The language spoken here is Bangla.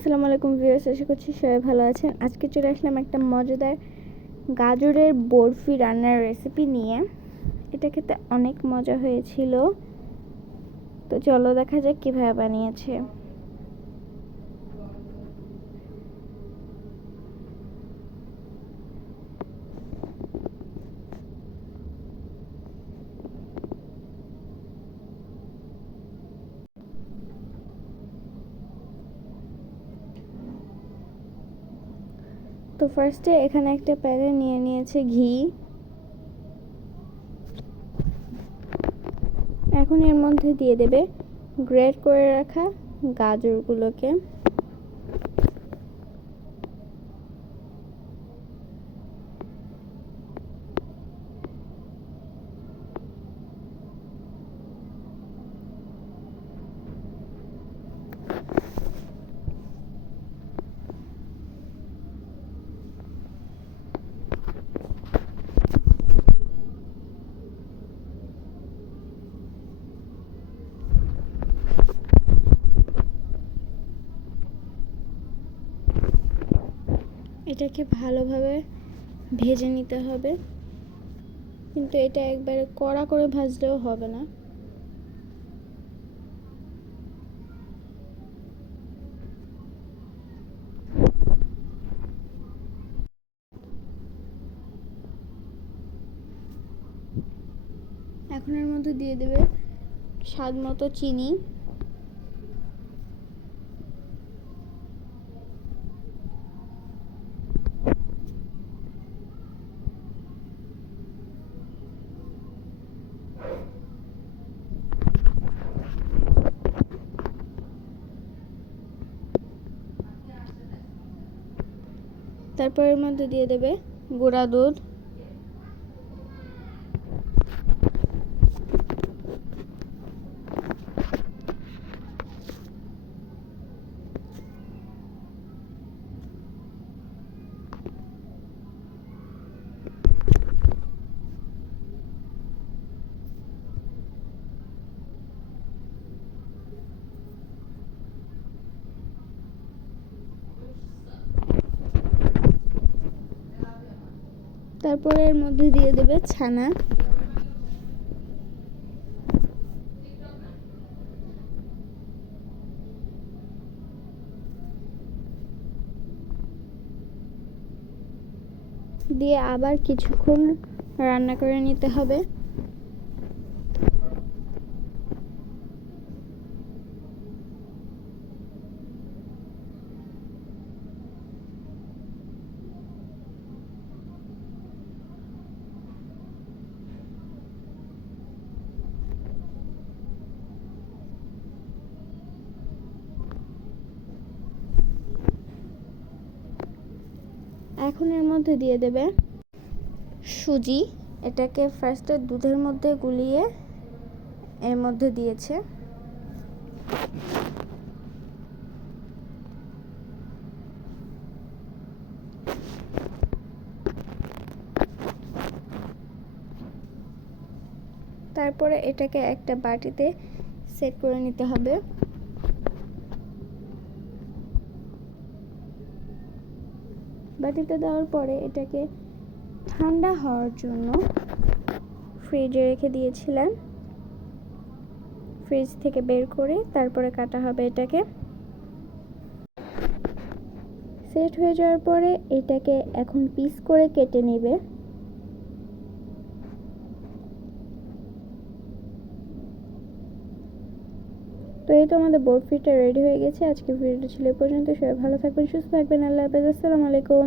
আসসালামু আলাইকুম ভিউয়ার্স, আশা করছি সবাই ভালো আছেন। আজকে চলে আসলাম একটা মজাদার গাজরের বরফি রান্নার রেসিপি নিয়ে। এটা খেতে অনেক মজা হয়েছিল, তো চলো দেখা যাক কিভাবে বানিয়েছে। তো ফার্স্টে এখানে একটা প্যানে নিয়ে নিয়েছে ঘি। এখন এর মধ্যে দিয়ে দেবে গ্রেট করে রাখা গাজরগুলোকে। এটাকে ভালোভাবে ভেজে নিতে হবে, কিন্তু এটা একবারে কড়া করে ভাজলেও হবে না। এখন এর মধ্যে দিয়ে দেবে স্বাদ মতো চিনি, তারপর এর মধ্যে দিয়ে দেবে গুঁড়া দুধ, তারপর এর মধ্যে দিয়ে দেবে ছানা, দিয়ে আবার কিছুক্ষণ রান্না করে নিতে হবে। এখন এর মধ্যে দিয়ে দেবে সুজি। এটাকে ফার্স্টে দুধের মধ্যে গুলিয়ে এর মধ্যে দিয়েছে। তারপরে এটাকে একটা বাটিতে সেট করে নিতে হবে। বাটিতে দেওয়ার পরে এটাকে ঠান্ডা হওয়ার জন্য ফ্রিজে রেখে দিয়েছিলাম। ফ্রিজ থেকে বের করে তারপরে কাটা হবে এটাকে। সেট হয়ে যাওয়ার পরে এটাকে এখন পিস করে কেটে নেবে। তো এই তো আমাদের বরফিটা রেডি হয়ে গেছে। আজকে ভিডিওটা ছিল এ পর্যন্ত। সবাই ভালো থাকবেন, সুস্থ থাকবেন। আল্লাহ হাফেজ, আসসালামু আলাইকুম।